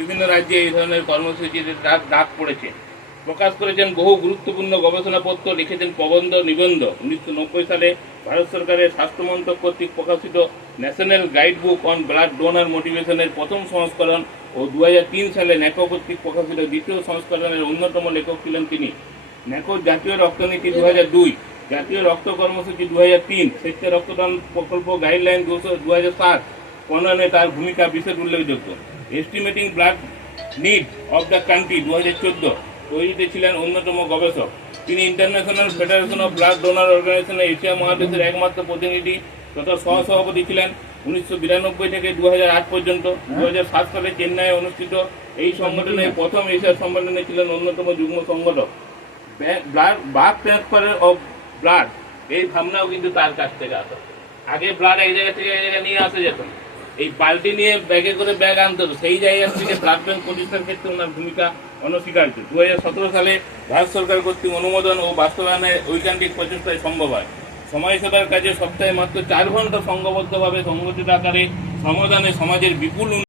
বিভিন্ন রাজ্যে এই ধরনের কর্মসূচিতে ডাক পড়েছে। প্রকাশ করেছেন বহু গুরুত্বপূর্ণ গবেষণাপত্র, লিখেছেন প্রবন্ধ নিবন্ধ। 1990 সালে ভারত সরকারের স্বাস্থ্য মন্ত্রক কর্তৃক প্রকাশিত national guide book on blood donor মোটিভেশনের প্রথম সংস্করণ ও 2003 সালে ন্যাকো কর্তৃক প্রকাশিত দ্বিতীয় সংস্করণের অন্যতম লেখক ছিলেন তিনি। ন্যাকোর জাতীয় রক্তনীতি 2002, জাতীয় রক্ত কর্মসূচি 2003, স্বেচ্ছা রক্তদান প্রকল্প গাইডলাইন 2007 প্রণয়নে তার ভূমিকা বিশেষ উল্লেখযোগ্য। Estimating blood need of the country 2014 তৈরিতে ছিলেন অন্যতম গবেষক। তিনি international federation of blood donor অর্গানাইজেশনের এশিয়া মহাদেশের একমাত্র প্রতিনিধি তথা সহসভাপতি ছিলেন 1992 থেকে 2008 পর্যন্ত। 2007 সালে চেন্নাইয়ে অনুষ্ঠিত এই সংগঠনের প্রথম এশিয়া সম্মেলনে ছিলেন অন্যতম যুগ্ম সংগঠক। ব্লাড ট্রান্সফার অফ ব্লাড, এই ভাবনাও কিন্তু তার কাছ থেকে আসে। আগে ব্লাড এক জায়গা থেকে এক জায়গায় নিয়ে আসা যেত, এই বালতি নিয়ে ব্যাগে করে ব্যাগ আনতে হতো। সেই জায়গা থেকে ব্লাড ব্যাংক প্রতিষ্ঠার ক্ষেত্রে ওনার ভূমিকা অনস্বীকার্য। 2017 সালে ভারত সরকার কর্তৃক অনুমোদন ও বাস্তবায়নের ঐকান্তিক প্রচেষ্টায় সম্ভব হয়। সমাজসেবার কাজে সপ্তাহে মাত্র 4 ঘন্টা সংঘবদ্ধভাবে সংগঠিত আকারে সমাধানে সমাজের বিপুল